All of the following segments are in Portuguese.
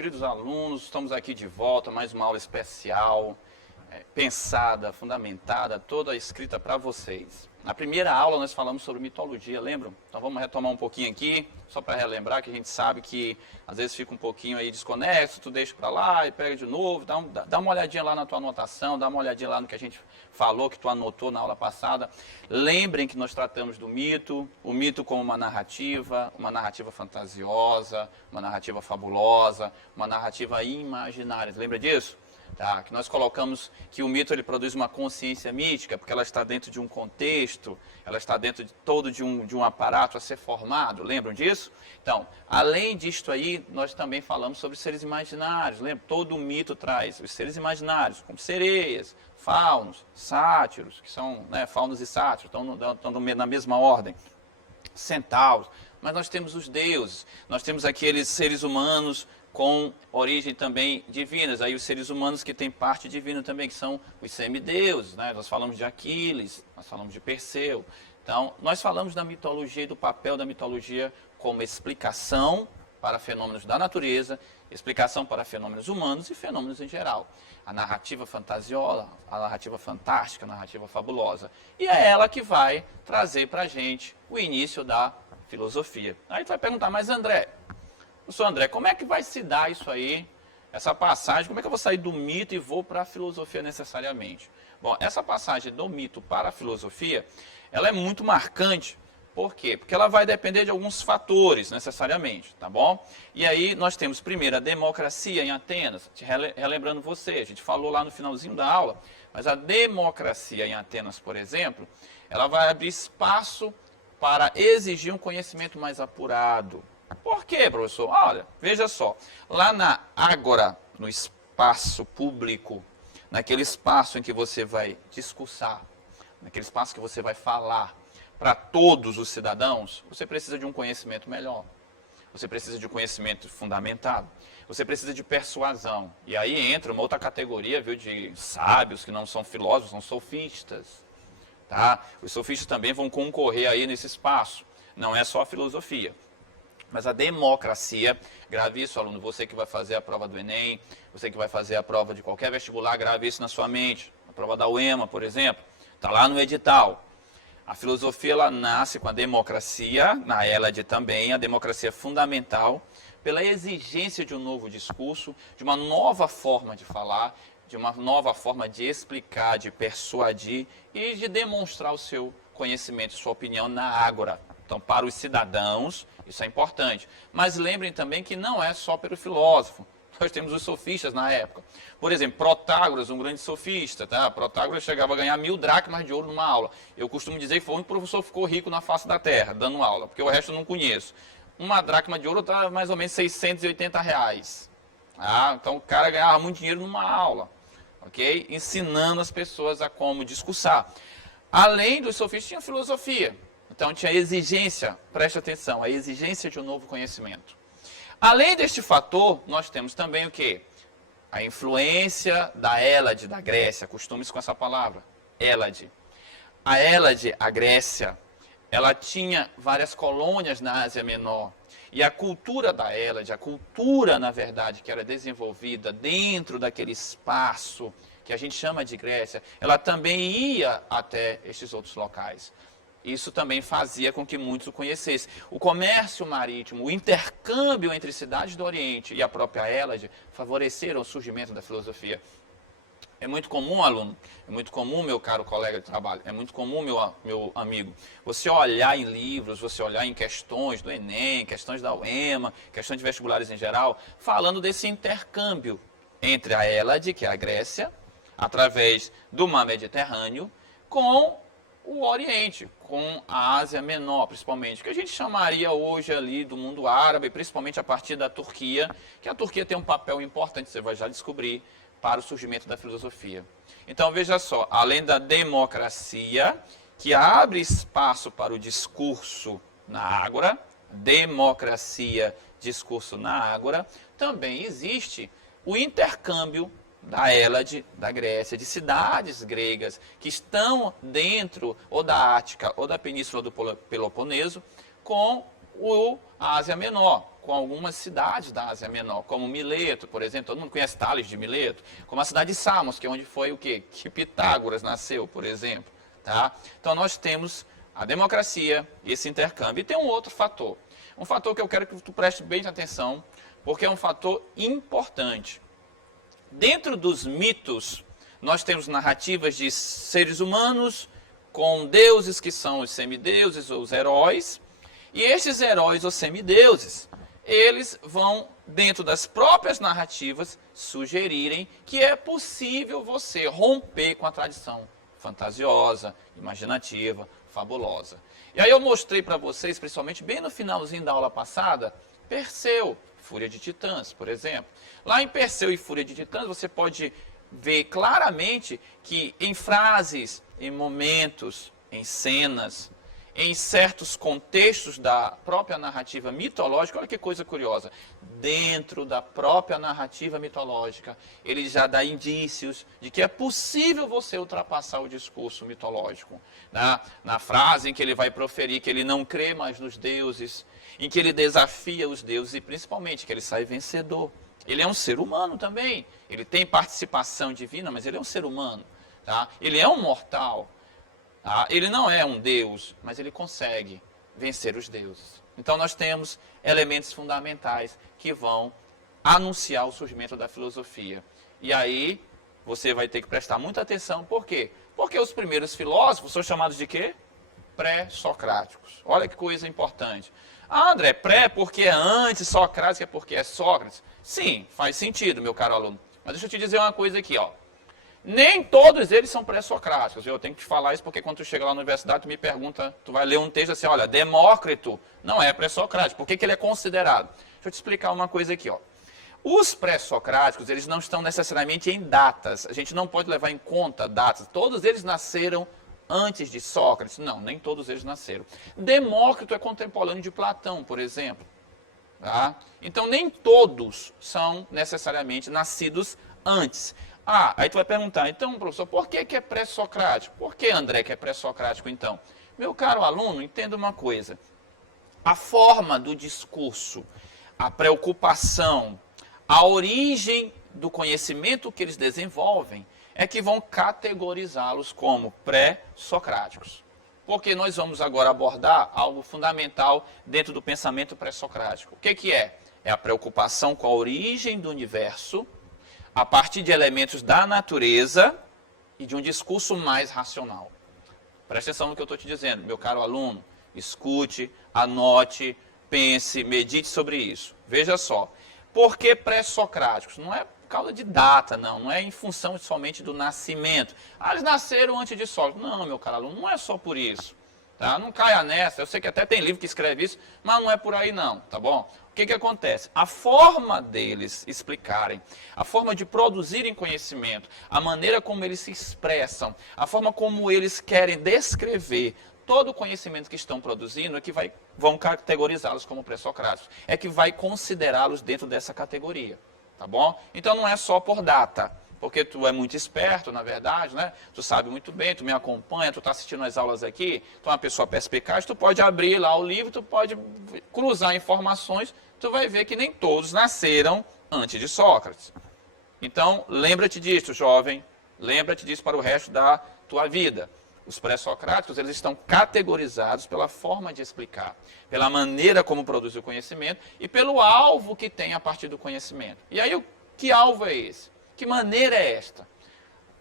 queridos alunos, estamos aqui de volta, mais uma aula especial, pensada, fundamentada, toda escrita para vocês. Na primeira aula nós falamos sobre mitologia, lembram? Então vamos retomar um pouquinho aqui, só para relembrar que a gente sabe que às vezes fica um pouquinho aí desconexo, tu deixa para lá e pega de novo, dá uma olhadinha lá na tua anotação, dá uma olhadinha lá no que a gente falou, que tu anotou na aula passada. Lembrem que nós tratamos do mito, o mito como uma narrativa fantasiosa, uma narrativa fabulosa, uma narrativa imaginária. Lembra disso? Tá, que nós colocamos que o mito ele produz uma consciência mítica, porque ela está dentro de um contexto, ela está dentro de um aparato a ser formado, lembram disso? Então, além disto aí, nós também falamos sobre seres imaginários, lembra? Todo o mito traz os seres imaginários, como sereias, faunos, sátiros, que são faunos e sátiros, estão na mesma ordem, centauros, mas nós temos os deuses, nós temos aqueles seres humanos com origem também divinas, aí os seres humanos que têm parte divina também, que são os semideuses, nós falamos de Aquiles, nós falamos de Perseu. Então, nós falamos da mitologia e do papel da mitologia como explicação para fenômenos da natureza, explicação para fenômenos humanos e fenômenos em geral. A narrativa fantasiosa, a narrativa fantástica, a narrativa fabulosa. E é ela que vai trazer para a gente o início da filosofia. Aí tu vai perguntar, mas André, professor André, como é que vai se dar isso aí, essa passagem, como é que eu vou sair do mito e vou para a filosofia necessariamente? Bom, essa passagem do mito para a filosofia, ela é muito marcante. Por quê? Porque ela vai depender de alguns fatores, necessariamente, tá bom? E aí nós temos primeiro a democracia em Atenas, relembrando você, a gente falou lá no finalzinho da aula, mas a democracia em Atenas, por exemplo, ela vai abrir espaço para exigir um conhecimento mais apurado. Por quê, professor? Olha, veja só, lá na ágora, no espaço público, naquele espaço em que você vai discursar, naquele espaço que você vai falar para todos os cidadãos, você precisa de um conhecimento melhor. Você precisa de um conhecimento fundamentado. Você precisa de persuasão. E aí entra uma outra categoria, viu, de sábios que não são filósofos, são sofistas. Tá? Os sofistas também vão concorrer aí nesse espaço. Não é só a filosofia. Mas a democracia, grave isso, aluno, você que vai fazer a prova do Enem, você que vai fazer a prova de qualquer vestibular, grave isso na sua mente. A prova da UEMA, por exemplo, está lá no edital. A filosofia, ela nasce com a democracia, na Hélade também, a democracia fundamental, pela exigência de um novo discurso, de uma nova forma de falar, de uma nova forma de explicar, de persuadir e de demonstrar o seu conhecimento, sua opinião na ágora. Então, para os cidadãos, isso é importante. Mas lembrem também que não é só pelo filósofo. Nós temos os sofistas na época. Por exemplo, Protágoras, um grande sofista. Tá? Protágoras chegava a ganhar 1000 dracmas de ouro numa aula. Eu costumo dizer que foi o único professor que ficou rico na face da terra, dando aula, porque o resto eu não conheço. Uma dracma de ouro está mais ou menos R$ 680. Tá? Então, o cara ganhava muito dinheiro numa aula. Okay? Ensinando as pessoas a como discursar. Além dos sofistas, tinha filosofia. Então, tinha exigência, preste atenção, a exigência de um novo conhecimento. Além deste fator, nós temos também o quê? A influência da Hélade, da Grécia, acostume-se com essa palavra, Hélade. A Hélade, a Grécia, ela tinha várias colônias na Ásia Menor. E a cultura da Hélade, a cultura, na verdade, que era desenvolvida dentro daquele espaço que a gente chama de Grécia, ela também ia até estes outros locais. Isso também fazia com que muitos o conhecessem. O comércio marítimo, o intercâmbio entre cidades do Oriente e a própria Hélade favoreceram o surgimento da filosofia. É muito comum, aluno, é muito comum, meu caro colega de trabalho, é muito comum, meu amigo, você olhar em livros, você olhar em questões do Enem, questões da UEMA, questões de vestibulares em geral, falando desse intercâmbio entre a Hélade, que é a Grécia, através do mar Mediterrâneo, com o Oriente, com a Ásia Menor, principalmente, que a gente chamaria hoje ali do mundo árabe, principalmente a partir da Turquia, que a Turquia tem um papel importante, você vai já descobrir, para o surgimento da filosofia. Então, veja só, além da democracia, que abre espaço para o discurso na ágora, democracia, discurso na ágora, também existe o intercâmbio da Hélade, da Grécia, de cidades gregas que estão dentro ou da Ática ou da Península do Peloponeso, com a Ásia Menor, com algumas cidades da Ásia Menor, como Mileto, por exemplo, todo mundo conhece Tales de Mileto, como a cidade de Samos, que é onde foi o quê? Que Pitágoras nasceu, por exemplo. Tá? Então nós temos a democracia, esse intercâmbio. E tem um outro fator, um fator que eu quero que tu preste bem atenção, porque é um fator importante. Dentro dos mitos, nós temos narrativas de seres humanos com deuses que são os semideuses ou os heróis, e estes heróis ou semideuses, eles vão, dentro das próprias narrativas, sugerirem que é possível você romper com a tradição fantasiosa, imaginativa, fabulosa. E aí eu mostrei para vocês, principalmente bem no finalzinho da aula passada, Perseu, Fúria de Titãs, por exemplo. Lá em Perseu e Fúria de Titãs, você pode ver claramente que em frases, em momentos, em cenas, em certos contextos da própria narrativa mitológica, olha que coisa curiosa, dentro da própria narrativa mitológica, ele já dá indícios de que é possível você ultrapassar o discurso mitológico. Na frase em que ele vai proferir que ele não crê mais nos deuses, em que ele desafia os deuses e principalmente que ele sai vencedor. Ele é um ser humano também, ele tem participação divina, mas ele é um ser humano. Tá? Ele é um mortal. Tá? Ele não é um deus, mas ele consegue vencer os deuses. Então nós temos elementos fundamentais que vão anunciar o surgimento da filosofia. E aí você vai ter que prestar muita atenção. Por quê? Porque os primeiros filósofos são chamados de quê? Pré-socráticos. Olha que coisa importante. Ah, André, pré porque é antes, Socrates é porque é Sócrates. Sim, faz sentido, meu caro aluno. Mas deixa eu te dizer uma coisa aqui, ó. Nem todos eles são pré-socráticos. Eu tenho que te falar isso porque quando tu chega lá na universidade, tu me pergunta, tu vai ler um texto assim, olha, Demócrito não é pré-socrático. Por que ele é considerado? Deixa eu te explicar uma coisa aqui, ó. Os pré-socráticos, eles não estão necessariamente em datas. A gente não pode levar em conta datas. Todos eles nasceram antes de Sócrates? Não, nem todos eles nasceram. Demócrito é contemporâneo de Platão, por exemplo. Tá? Então, nem todos são necessariamente nascidos antes. Ah, aí tu vai perguntar, então, professor, por que é pré-socrático? Por que, André, que é pré-socrático, então? Meu caro aluno, entenda uma coisa. A forma do discurso, a preocupação, a origem do conhecimento que eles desenvolvem é que vão categorizá-los como pré-socráticos. Porque nós vamos agora abordar algo fundamental dentro do pensamento pré-socrático. O que é? É a preocupação com a origem do universo, a partir de elementos da natureza e de um discurso mais racional. Preste atenção no que eu estou te dizendo, meu caro aluno. Escute, anote, pense, medite sobre isso. Veja só. Por que pré-socráticos? Não é por causa de data, não é em função somente do nascimento. Ah, eles nasceram antes de Sócrates. Não, meu caro aluno, não é só por isso. Tá? Não caia nessa, eu sei que até tem livro que escreve isso, mas não é por aí não, tá bom? O que acontece? A forma deles explicarem, a forma de produzirem conhecimento, a maneira como eles se expressam, a forma como eles querem descrever todo o conhecimento que estão produzindo é que vão categorizá-los como pré-socráticos, é que vai considerá-los dentro dessa categoria, tá bom? Então não é só por data, porque tu é muito esperto, na verdade, né? Tu sabe muito bem, tu me acompanha, tu está assistindo as aulas aqui, tu é uma pessoa perspicaz, tu pode abrir lá o livro, tu pode cruzar informações, tu vai ver que nem todos nasceram antes de Sócrates. Então, lembra-te disso, jovem, lembra-te disso para o resto da tua vida. Os pré-socráticos, eles estão categorizados pela forma de explicar, pela maneira como produz o conhecimento e pelo alvo que tem a partir do conhecimento. E aí, que alvo é esse? Que maneira é esta?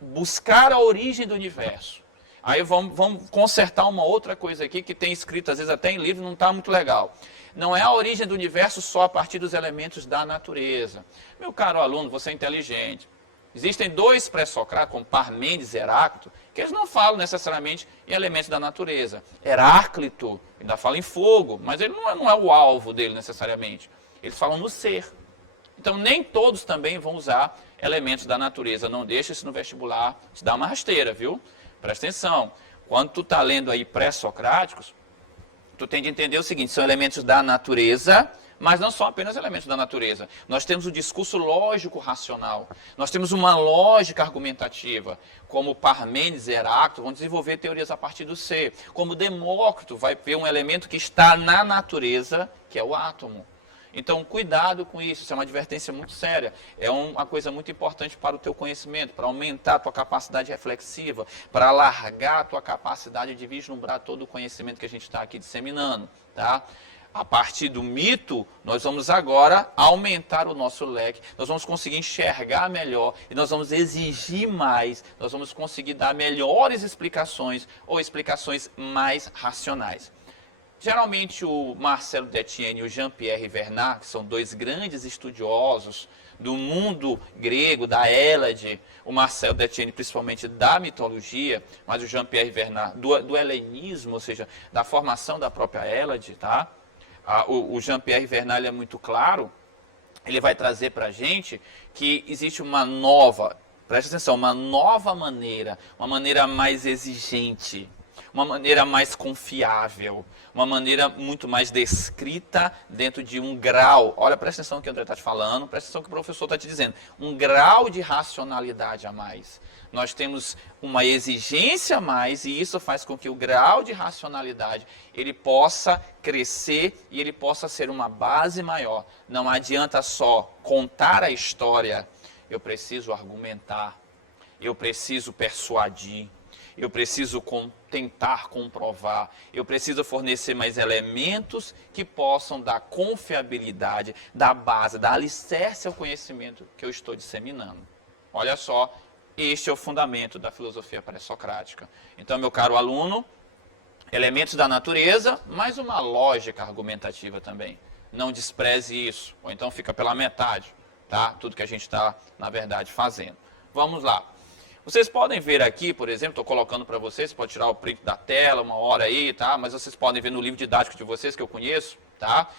Buscar a origem do universo. Aí vamos consertar uma outra coisa aqui que tem escrito, às vezes até em livro, não está muito legal. Não é a origem do universo só a partir dos elementos da natureza. Meu caro aluno, você é inteligente. Existem dois pré-socráticos, como Parmênides e Heráclito, que eles não falam necessariamente em elementos da natureza. Heráclito ainda fala em fogo, mas ele não é o alvo dele necessariamente. Eles falam no ser. Então, nem todos também vão usar elementos da natureza. Não deixa isso no vestibular, te dá uma rasteira, viu? Presta atenção. Quando tu está lendo aí pré-socráticos, tu tem de entender o seguinte, são elementos da natureza, Mas não são apenas elementos da natureza. Nós temos o discurso lógico-racional. Nós temos uma lógica argumentativa. Como Parmênides e Heráclito vão desenvolver teorias a partir do ser. Como Demócrito vai ver um elemento que está na natureza, que é o átomo. Então, cuidado com isso, isso é uma advertência muito séria. É uma coisa muito importante para o teu conhecimento, para aumentar a tua capacidade reflexiva, para alargar a tua capacidade de vislumbrar todo o conhecimento que a gente está aqui disseminando, tá? A partir do mito, nós vamos agora aumentar o nosso leque, nós vamos conseguir enxergar melhor e nós vamos exigir mais, nós vamos conseguir dar melhores explicações ou explicações mais racionais. Geralmente o Marcelo Detienne e o Jean-Pierre Vernat, que são dois grandes estudiosos do mundo grego, da Hélade, o Marcelo Detienne principalmente da mitologia, mas o Jean-Pierre Vernat do helenismo, ou seja, da formação da própria Hélade, tá? O Jean-Pierre Vernat é muito claro, ele vai trazer para a gente que existe uma nova, presta atenção, uma nova maneira, uma maneira mais exigente, uma maneira mais confiável, uma maneira muito mais descrita dentro de um grau. Olha, presta atenção no que o André está te falando, presta atenção no que o professor está te dizendo. Um grau de racionalidade a mais. Nós temos uma exigência a mais e isso faz com que o grau de racionalidade ele possa crescer e ele possa ser uma base maior. Não adianta só contar a história, eu preciso argumentar, eu preciso persuadir. Eu preciso tentar comprovar, eu preciso fornecer mais elementos que possam dar confiabilidade, dar base, dar alicerce ao conhecimento que eu estou disseminando. Olha só, este é o fundamento da filosofia pré-socrática. Então, meu caro aluno, elementos da natureza, mas uma lógica argumentativa também. Não despreze isso, ou então fica pela metade, tá? Tudo que a gente está, na verdade, fazendo. Vamos lá. Vocês podem ver aqui, por exemplo, estou colocando para vocês, pode tirar o print da tela, uma hora aí, tá? Mas vocês podem ver no livro didático de vocês, que eu conheço, tá?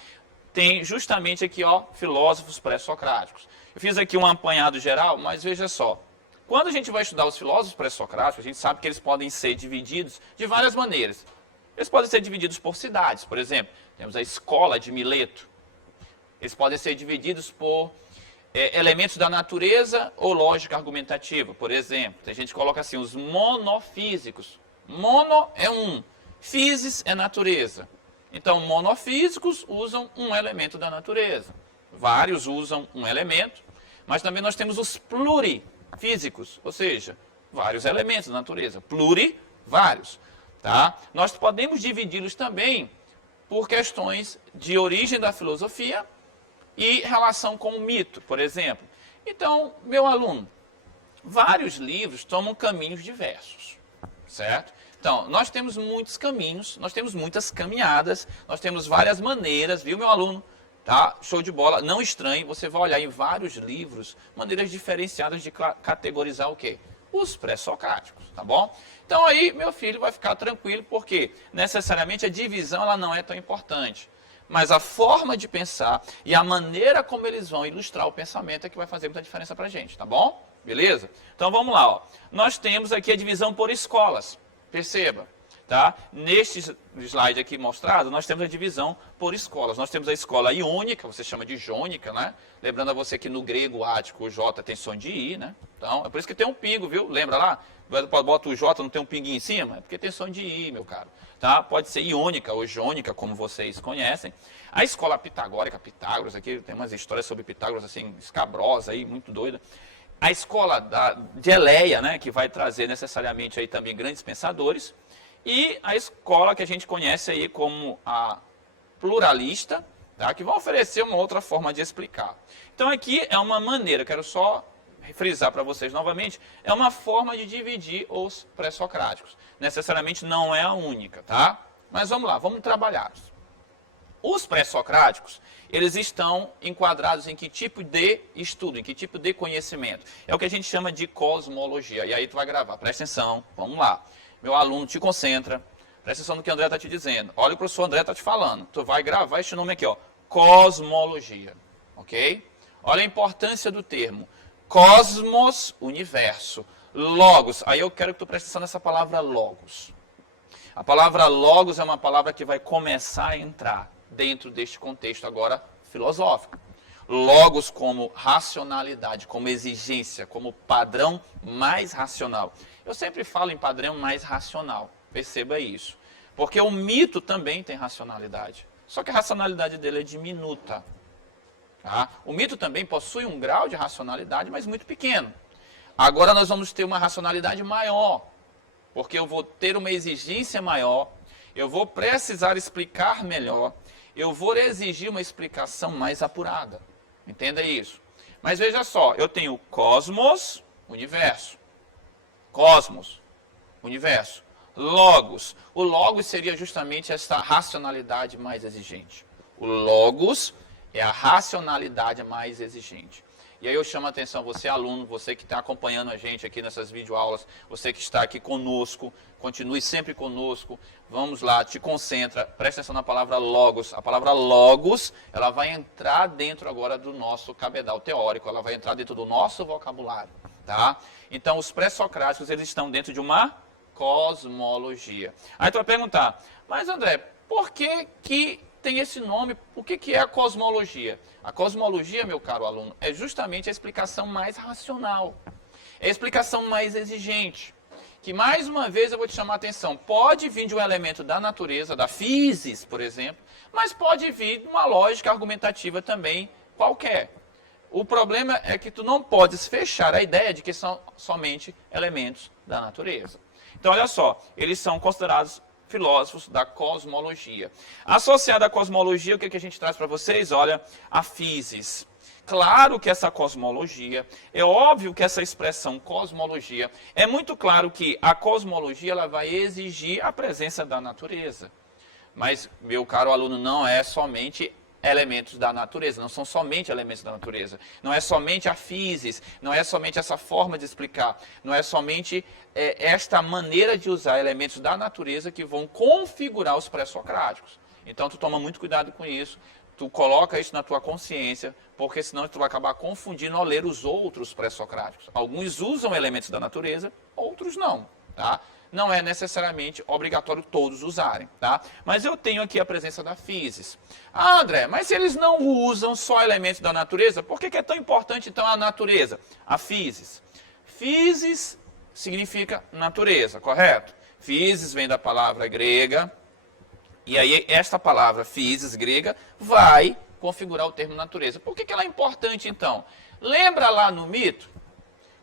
Tem justamente aqui, ó, filósofos pré-socráticos. Eu fiz aqui um apanhado geral, mas veja só. Quando a gente vai estudar os filósofos pré-socráticos, a gente sabe que eles podem ser divididos de várias maneiras. Eles podem ser divididos por cidades, por exemplo. Temos a escola de Mileto. Eles podem ser divididos por elementos da natureza ou lógica argumentativa, por exemplo. Tem gente que coloca assim, os monofísicos. Mono é um, physis é natureza. Então, monofísicos usam um elemento da natureza. Vários usam um elemento, mas também nós temos os plurifísicos, ou seja, vários elementos da natureza. Vários. Tá? Nós podemos dividi-los também por questões de origem da filosofia e relação com o mito, por exemplo. Então, meu aluno, vários livros tomam caminhos diversos, certo? Então, nós temos muitos caminhos, nós temos muitas caminhadas, nós temos várias maneiras, viu, meu aluno? Tá? Show de bola, não estranhe, você vai olhar em vários livros, maneiras diferenciadas de categorizar o quê? Os pré-socráticos, tá bom? Então aí, meu filho vai ficar tranquilo, porque necessariamente a divisão ela não é tão importante. Mas a forma de pensar e a maneira como eles vão ilustrar o pensamento é que vai fazer muita diferença para a gente, tá bom? Beleza? Então vamos lá, ó. Nós temos aqui a divisão por escolas, perceba, tá? Neste slide aqui mostrado, nós temos a divisão por escolas. Nós temos a escola iônica, você chama de jônica, né? Lembrando a você que no grego ático o J tem som de I, né? Então, é por isso que tem um pingo, viu? Lembra lá? Bota o J, não tem um pinguinho em cima? É porque tem som de I, meu caro. Tá? Pode ser iônica ou jônica, como vocês conhecem. A escola pitagórica, Pitágoras, aqui tem umas histórias sobre Pitágoras assim, escabrosa aí, muito doida. A escola de Eleia, né, que vai trazer necessariamente aí também grandes pensadores. E a escola que a gente conhece aí como a pluralista, tá, que vai oferecer uma outra forma de explicar. Então aqui é uma maneira, quero só frisar para vocês novamente, é uma forma de dividir os pré-socráticos. Necessariamente não é a única, tá? Mas vamos lá, vamos trabalhar. Os pré-socráticos, eles estão enquadrados em que tipo de estudo, em que tipo de conhecimento? É o que a gente chama de cosmologia. E aí tu vai gravar, presta atenção, vamos lá. Meu aluno, te concentra, presta atenção no que o André está te dizendo. Olha o que o professor André está te falando. Tu vai gravar este nome aqui, ó, cosmologia, ok? Olha a importância do termo. Cosmos, universo. Logos, aí eu quero que tu preste atenção nessa palavra logos. A palavra logos é uma palavra que vai começar a entrar dentro deste contexto agora filosófica. Logos como racionalidade, como exigência, como padrão mais racional. Eu sempre falo em padrão mais racional, perceba isso. Porque o mito também tem racionalidade, só que a racionalidade dele é diminuta. Tá? O mito também possui um grau de racionalidade, mas muito pequeno. Agora nós vamos ter uma racionalidade maior, porque eu vou ter uma exigência maior, eu vou precisar explicar melhor, eu vou exigir uma explicação mais apurada. Entenda isso. Mas veja só, eu tenho cosmos, universo. Cosmos, universo. Logos. O logos seria justamente essa racionalidade mais exigente. O logos é a racionalidade mais exigente. E aí eu chamo a atenção, você aluno, você que está acompanhando a gente aqui nessas videoaulas, você que está aqui conosco, continue sempre conosco, vamos lá, te concentra, presta atenção na palavra logos. A palavra logos, ela vai entrar dentro agora do nosso cabedal teórico, ela vai entrar dentro do nosso vocabulário, tá? Então os pré-socráticos, eles estão dentro de uma cosmologia. Aí tu vai perguntar, mas André, por que tem esse nome? O que é a cosmologia? A cosmologia, meu caro aluno, é justamente a explicação mais racional. É a explicação mais exigente. Que, mais uma vez, eu vou te chamar a atenção. Pode vir de um elemento da natureza, da physis, por exemplo, mas pode vir de uma lógica argumentativa também qualquer. O problema é que tu não podes fechar a ideia de que são somente elementos da natureza. Então, olha só, eles são considerados filósofos da cosmologia. Associado à cosmologia, o que a gente traz para vocês? Olha, a physis. Claro que essa cosmologia, é óbvio que essa expressão cosmologia, é muito claro que a cosmologia ela vai exigir a presença da natureza. Mas, meu caro aluno, não é somente elementos da natureza, não são somente elementos da natureza, não é somente a physis, não é somente essa forma de explicar, não é somente esta maneira de usar elementos da natureza que vão configurar os pré-socráticos. Então tu toma muito cuidado com isso, tu coloca isso na tua consciência, porque senão tu vai acabar confundindo ao ler os outros pré-socráticos. Alguns usam elementos da natureza, outros não, tá? Não é necessariamente obrigatório todos usarem, tá? Mas eu tenho aqui a presença da physis. Ah, André, mas se eles não usam só elementos da natureza, por que é tão importante então a natureza? A physis. Physis significa natureza, correto? Physis vem da palavra grega, e aí esta palavra physis grega vai configurar o termo natureza. Por que ela é importante então? Lembra lá no mito?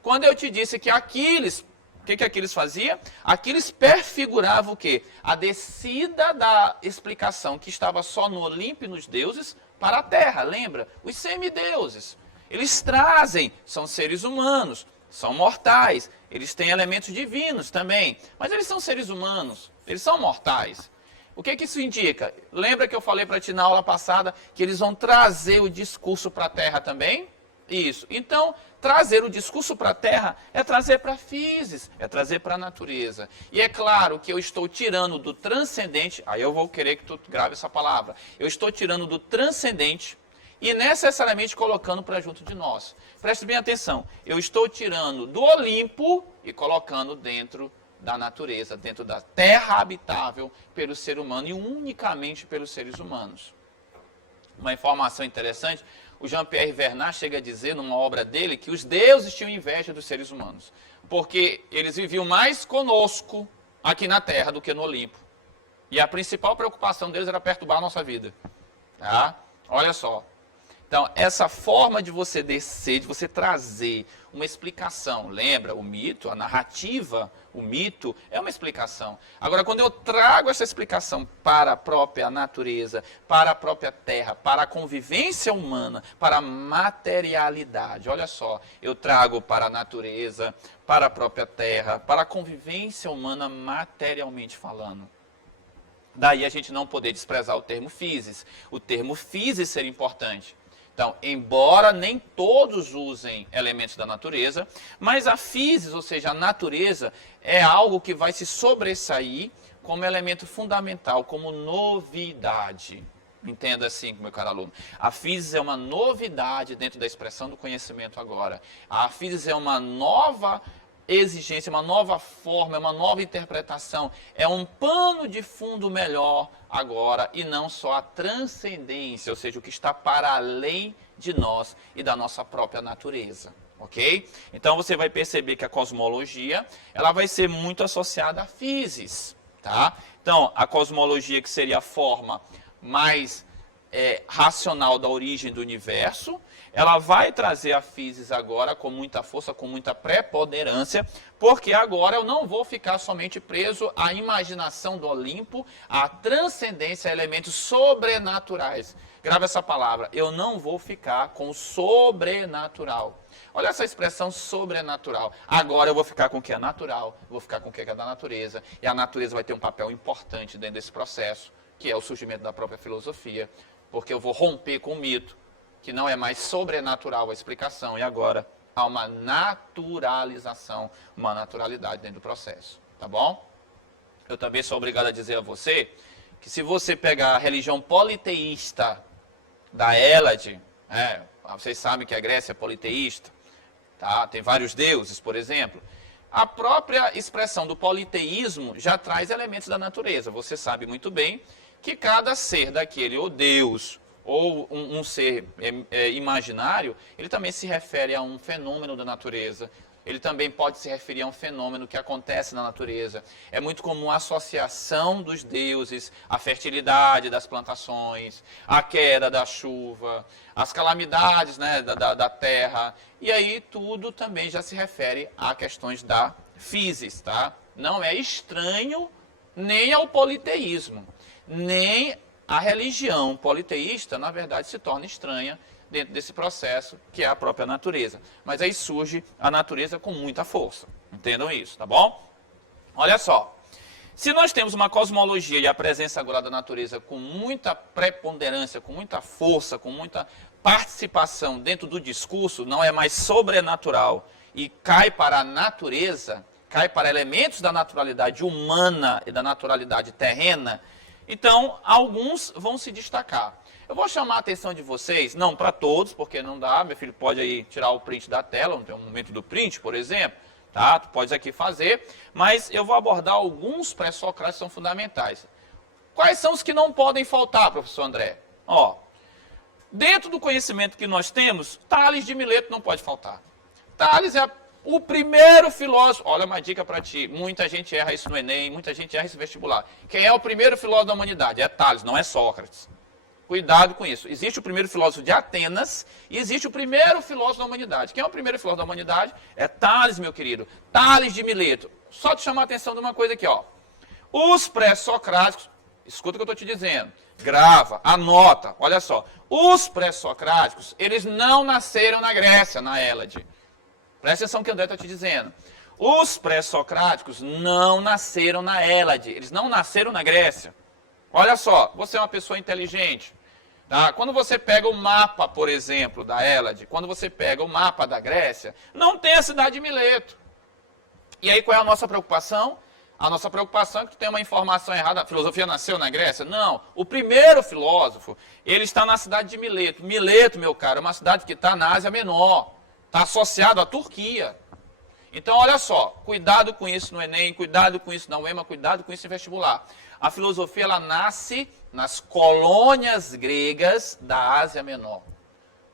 Quando eu te disse que Aquiles... O que Aquiles fazia? Aquiles perfigurava o quê? A descida da explicação que estava só no Olimpo e nos deuses para a Terra, lembra? Os semideuses. Eles trazem, são seres humanos, são mortais, eles têm elementos divinos também, mas eles são seres humanos, eles são mortais. O que isso indica? Lembra que eu falei para ti na aula passada que eles vão trazer o discurso para a Terra também? Isso. Então, trazer o discurso para a Terra é trazer para a physis, é trazer para a natureza. E é claro que eu estou tirando do transcendente, aí eu vou querer que tu grave essa palavra, eu estou tirando do transcendente e necessariamente colocando para junto de nós. Preste bem atenção, eu estou tirando do Olimpo e colocando dentro da natureza, dentro da terra habitável pelo ser humano e unicamente pelos seres humanos. Uma informação interessante, o Jean-Pierre Vernat chega a dizer numa obra dele que os deuses tinham inveja dos seres humanos, porque eles viviam mais conosco aqui na Terra do que no Olimpo. E a principal preocupação deles era perturbar a nossa vida. Tá? Olha só. Então, essa forma de você descer, de você trazer uma explicação, lembra? O mito, a narrativa, o mito é uma explicação. Agora, quando eu trago essa explicação para a própria natureza, para a própria terra, para a convivência humana, para a materialidade, olha só, eu trago para a natureza, para a própria terra, para a convivência humana materialmente falando. Daí a gente não poder desprezar o termo physis. O termo physis seria importante. Então, embora nem todos usem elementos da natureza, mas a physis, ou seja, a natureza, é algo que vai se sobressair como elemento fundamental, como novidade. Entenda assim, meu caro aluno. A physis é uma novidade dentro da expressão do conhecimento agora. A physis é uma nova exigência, uma nova forma, uma nova interpretação. É um pano de fundo melhor agora e não só a transcendência, ou seja, o que está para além de nós e da nossa própria natureza. Ok? Então você vai perceber que a cosmologia ela vai ser muito associada à physis. Tá? Então, a cosmologia que seria a forma mais racional da origem do universo, ela vai trazer a physis agora com muita força, com muita preponderância, porque agora eu não vou ficar somente preso à imaginação do Olimpo, à transcendência, a elementos sobrenaturais. Grava essa palavra, eu não vou ficar com o sobrenatural. Olha essa expressão sobrenatural. Agora eu vou ficar com o que é natural, vou ficar com o que é da natureza, e a natureza vai ter um papel importante dentro desse processo, que é o surgimento da própria filosofia, porque eu vou romper com o mito, que não é mais sobrenatural a explicação, e agora há uma naturalização, uma naturalidade dentro do processo, tá bom? Eu também sou obrigado a dizer a você que se você pegar a religião politeísta da Hélade, vocês sabem que a Grécia é politeísta, tá? Tem vários deuses, por exemplo. A própria expressão do politeísmo já traz elementos da natureza. Você sabe muito bem que cada ser daquele, ou Deus, ou um ser imaginário, ele também se refere a um fenômeno da natureza. Ele também pode se referir a um fenômeno que acontece na natureza. É muito comum a associação dos deuses, a fertilidade das plantações, a queda da chuva, as calamidades, né, da terra. E aí tudo também já se refere a questões da physis, tá? Não é estranho nem ao politeísmo, nem a religião politeísta, na verdade, se torna estranha dentro desse processo, que é a própria natureza. Mas aí surge a natureza com muita força. Entendam isso, tá bom? Olha só. Se nós temos uma cosmologia e a presença agora da natureza com muita preponderância, com muita força, com muita participação dentro do discurso, não é mais sobrenatural e cai para a natureza, cai para elementos da naturalidade humana e da naturalidade terrena, então alguns vão se destacar. Eu vou chamar a atenção de vocês, não para todos, porque não dá, meu filho pode aí tirar o print da tela, não tem um momento do print, por exemplo, tá? Tu pode aqui fazer, mas eu vou abordar alguns pré-socráticos que são fundamentais. Quais são os que não podem faltar, professor André? Ó, dentro do conhecimento que nós temos, Tales de Mileto não pode faltar. Tales é o primeiro filósofo, olha uma dica para ti, muita gente erra isso no Enem, muita gente erra isso no vestibular. Quem é o primeiro filósofo da humanidade? É Tales, não é Sócrates. Cuidado com isso. Existe o primeiro filósofo de Atenas e existe o primeiro filósofo da humanidade. Quem é o primeiro filósofo da humanidade? É Tales, meu querido. Tales de Mileto. Só te chamar a atenção de uma coisa aqui, ó. Os pré-socráticos, escuta o que eu estou te dizendo. Grava, anota, olha só. Os pré-socráticos, eles não nasceram na Grécia, na Hélade. Presta atenção no que o André está te dizendo. Os pré-socráticos não nasceram na Hélade. Eles não nasceram na Grécia. Olha só, você é uma pessoa inteligente. Tá? Quando você pega o mapa, por exemplo, da Hélade, quando você pega o mapa da Grécia, não tem a cidade de Mileto. E aí qual é a nossa preocupação? A nossa preocupação é que tu tem uma informação errada. A filosofia nasceu na Grécia? Não. O primeiro filósofo, ele está na cidade de Mileto. Mileto, meu caro, é uma cidade que está na Ásia Menor. Está associado à Turquia. Então, olha só, cuidado com isso no Enem, cuidado com isso na UEMA, cuidado com isso em vestibular. A filosofia, ela nasce nas colônias gregas da Ásia Menor.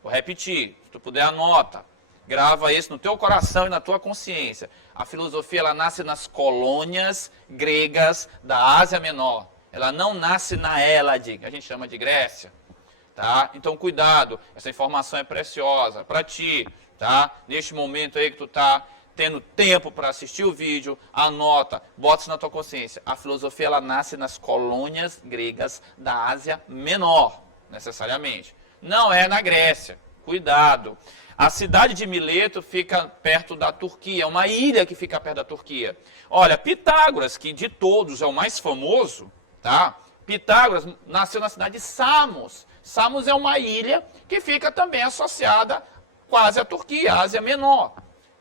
Vou repetir, se tu puder anota, grava isso no teu coração e na tua consciência. A filosofia, ela nasce nas colônias gregas da Ásia Menor. Ela não nasce na Hélade, que a gente chama de Grécia. Tá? Então, cuidado, essa informação é preciosa para ti. Tá? Neste momento aí que tu está tendo tempo para assistir o vídeo, anota, bota isso na tua consciência. A filosofia, ela nasce nas colônias gregas da Ásia Menor, necessariamente. Não é na Grécia. Cuidado. A cidade de Mileto fica perto da Turquia, é uma ilha que fica perto da Turquia. Olha, Pitágoras, que de todos é o mais famoso, tá? Pitágoras nasceu na cidade de Samos. Samos é uma ilha que fica também associada quase à Turquia, Ásia Menor.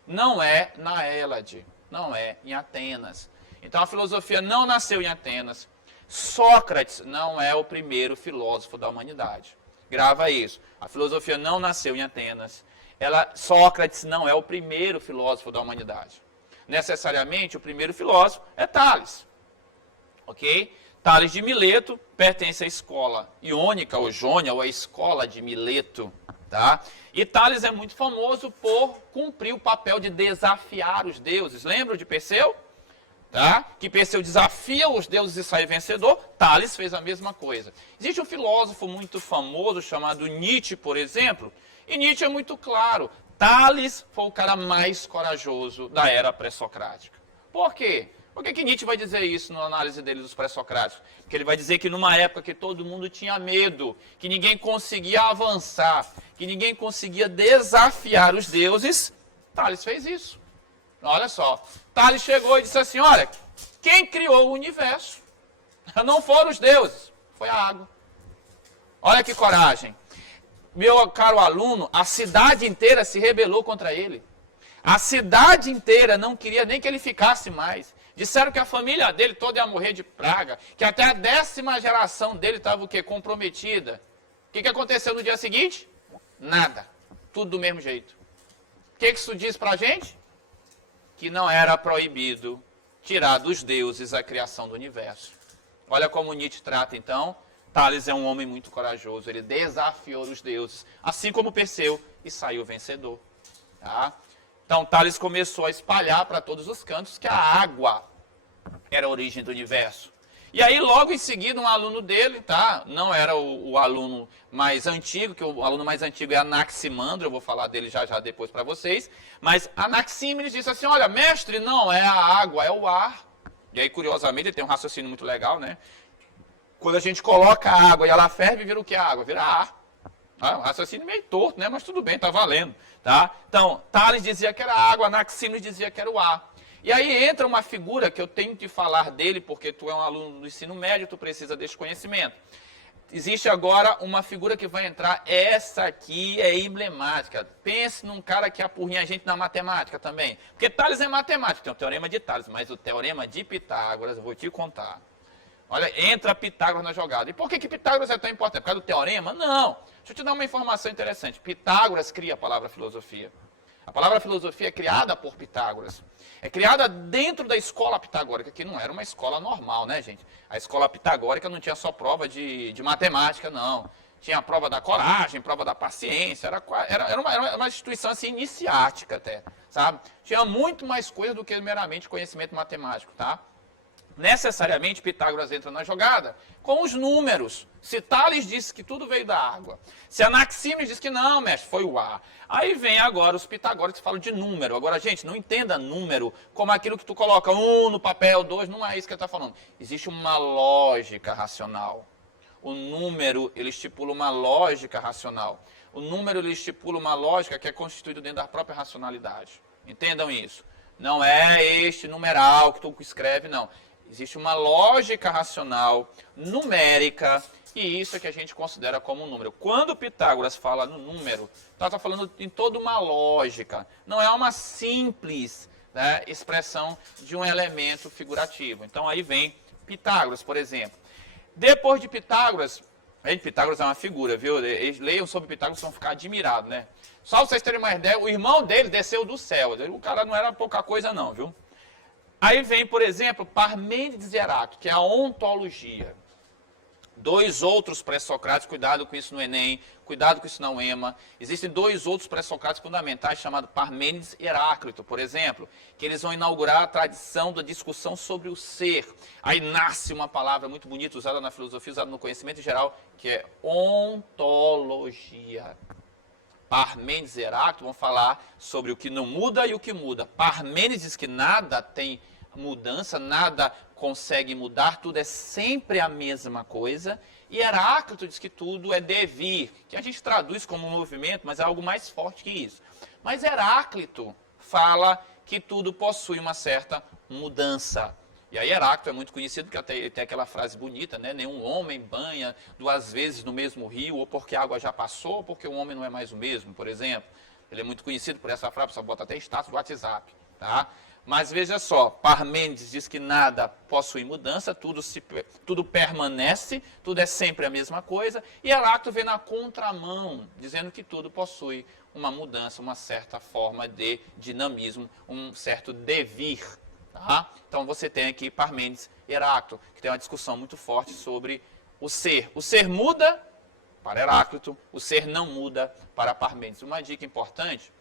Não é na Hélade, não é em Atenas. Então a filosofia não nasceu em Atenas. Sócrates não é o primeiro filósofo da humanidade. Grava isso. A filosofia não nasceu em Atenas. Sócrates não é o primeiro filósofo da humanidade. necessariamente o primeiro filósofo é Tales. Ok? Tales de Mileto pertence à escola iônica ou jônia, ou à escola de Mileto. Tá? E Tales é muito famoso por cumprir o papel de desafiar os deuses. Lembram de Perseu? Tá? Que Perseu desafia os deuses e sai vencedor. Tales fez a mesma coisa. Existe um filósofo muito famoso chamado Nietzsche, por exemplo. E Nietzsche é muito claro. Tales foi o cara mais corajoso da era pré-socrática. Por quê? Por que Nietzsche vai dizer isso na análise dele dos pré-socráticos? Porque ele vai dizer que numa época que todo mundo tinha medo, que ninguém conseguia avançar, que ninguém conseguia desafiar os deuses, Tales fez isso. Olha só, Tales chegou e disse assim, olha, quem criou o universo não foram os deuses, foi a água. Olha que coragem. Meu caro aluno, a cidade inteira se rebelou contra ele. A cidade inteira não queria nem que ele ficasse mais. Disseram que a família dele toda ia morrer de praga, que até a 10ª geração dele estava o quê? Comprometida. O que aconteceu no dia seguinte? Nada. Tudo do mesmo jeito. O que isso diz pra gente? Que não era proibido tirar dos deuses a criação do universo. Olha como Nietzsche trata então. Tales é um homem muito corajoso, ele desafiou os deuses, assim como Perseu, e saiu vencedor. Tá? Então Tales começou a espalhar para todos os cantos que a água era a origem do universo. E aí logo em seguida um aluno dele, tá? Não era o aluno mais antigo, que o aluno mais antigo é Anaximandro, eu vou falar dele já depois para vocês, mas Anaxímenes disse assim, olha mestre, não é a água, é o ar. E aí curiosamente ele tem um raciocínio muito legal, né? Quando a gente coloca a água e ela ferve, vira o que a água? Vira ar. Um raciocínio meio torto, né? Mas tudo bem, tá valendo. Tá? Então, Tales dizia que era água, Anaxímenes dizia que era o ar. E aí entra uma figura que eu tenho que falar dele, porque tu é um aluno do ensino médio, tu precisa desse conhecimento. Existe agora uma figura que vai entrar, essa aqui é emblemática. Pense num cara que apurrinha a gente na matemática também. Porque Tales é matemática, tem o teorema de Tales, mas o teorema de Pitágoras, eu vou te contar. Olha, entra Pitágoras na jogada. E por que Pitágoras é tão importante? Por causa do teorema? Não. Deixa eu te dar uma informação interessante. Pitágoras cria a palavra filosofia. A palavra filosofia é criada por Pitágoras. É criada dentro da escola pitagórica, que não era uma escola normal, né, gente? A escola pitagórica não tinha só prova de matemática, não. Tinha a prova da coragem, prova da paciência. Era uma instituição assim, iniciática até, sabe? Tinha muito mais coisa do que meramente conhecimento matemático, tá? Necessariamente Pitágoras entra na jogada com os números. Se Tales disse que tudo veio da água, se Anaxímenes diz que não, mestre, foi o ar. Aí vem agora os pitagóricos que falam de número. Agora, gente, não entenda número como aquilo que tu coloca 1 no papel, 2, não é isso que ele está falando. Existe uma lógica racional. O número, ele estipula uma lógica racional. O número, ele estipula uma lógica que é constituída dentro da própria racionalidade. Entendam isso. Não é este numeral que tu escreve, não. Existe uma lógica racional, numérica, e isso é que a gente considera como um número. Quando Pitágoras fala no número, está falando em toda uma lógica. Não é uma simples, né, expressão de um elemento figurativo. Então aí vem Pitágoras, por exemplo. Depois de Pitágoras, Pitágoras é uma figura, viu? Eles leiam sobre Pitágoras e vão ficar admirados, né? Só pra vocês terem uma ideia, o irmão dele desceu do céu. O cara não era pouca coisa não, viu? Aí vem, por exemplo, Parmênides e Heráclito, que é a ontologia. 2 outros pré-socráticos, cuidado com isso no Enem, cuidado com isso na UEMA. Existem 2 outros pré-socráticos fundamentais, chamados Parmênides e Heráclito, por exemplo, que eles vão inaugurar a tradição da discussão sobre o ser. Aí nasce uma palavra muito bonita, usada na filosofia, usada no conhecimento em geral, que é ontologia. Parmênides e Heráclito vão falar sobre o que não muda e o que muda. Parmênides diz que nada tem mudança, nada consegue mudar, tudo é sempre a mesma coisa. E Heráclito diz que tudo é devir, que a gente traduz como um movimento, mas é algo mais forte que isso. Mas Heráclito fala que tudo possui uma certa mudança. E aí Heráclito é muito conhecido porque tem aquela frase bonita, né? Nenhum homem banha 2 vezes no mesmo rio, ou porque a água já passou, ou porque o homem não é mais o mesmo, por exemplo. Ele é muito conhecido por essa frase, só bota até status do WhatsApp, tá? Mas veja só, Parmênides diz que nada possui mudança, tudo permanece, tudo é sempre a mesma coisa, e Heráclito vem na contramão, dizendo que tudo possui uma mudança, uma certa forma de dinamismo, um certo devir. Tá? Então você tem aqui Parmênides e Heráclito, que tem uma discussão muito forte sobre o ser. O ser muda para Heráclito, o ser não muda para Parmênides. Uma dica importante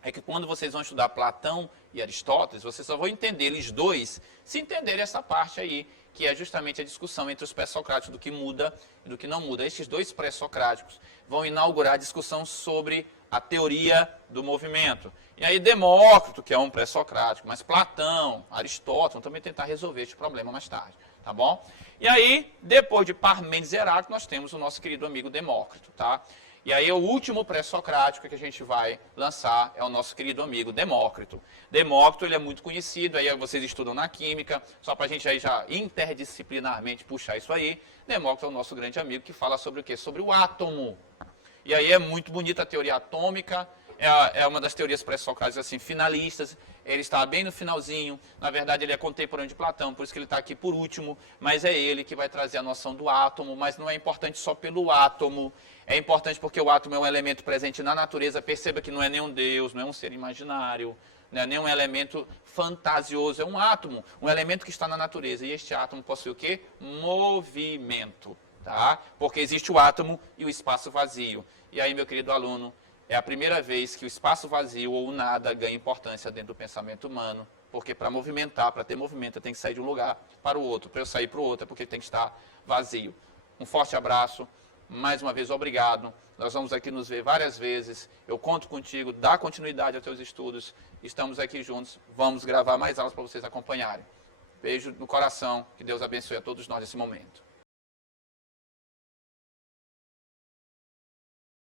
é que quando vocês vão estudar Platão e Aristóteles, vocês só vão entender eles dois se entenderem essa parte aí, que é justamente a discussão entre os pré-socráticos do que muda e do que não muda. Estes dois pré-socráticos vão inaugurar a discussão sobre a teoria do movimento. E aí Demócrito, que é um pré-socrático, mas Platão, Aristóteles vão também tentar resolver este problema mais tarde, tá bom? E aí, depois de Parmênides e Heráclito, nós temos o nosso querido amigo Demócrito, tá? E aí o último pré-socrático que a gente vai lançar é o nosso querido amigo Demócrito. Demócrito, ele é muito conhecido, aí vocês estudam na química, só para a gente aí já interdisciplinarmente puxar isso aí. Demócrito é o nosso grande amigo que fala sobre o quê? Sobre o átomo. E aí é muito bonita a teoria atômica, é uma das teorias pré-socráticas assim, finalistas, ele está bem no finalzinho, na verdade ele é contemporâneo de Platão, por isso que ele está aqui por último, mas é ele que vai trazer a noção do átomo, mas não é importante só pelo átomo, é importante porque o átomo é um elemento presente na natureza, perceba que não é nenhum deus, não é um ser imaginário, não é nenhum elemento fantasioso, é um átomo, um elemento que está na natureza, e este átomo possui o quê? Movimento, tá? Porque existe o átomo e o espaço vazio. E aí, meu querido aluno, é a primeira vez que o espaço vazio ou o nada ganha importância dentro do pensamento humano, porque para movimentar, para ter movimento, eu tenho que sair de um lugar para o outro. Para eu sair para o outro é porque tem que estar vazio. Um forte abraço, mais uma vez obrigado. Nós vamos aqui nos ver várias vezes. Eu conto contigo, dá continuidade aos teus estudos. Estamos aqui juntos, vamos gravar mais aulas para vocês acompanharem. Beijo no coração, que Deus abençoe a todos nós nesse momento.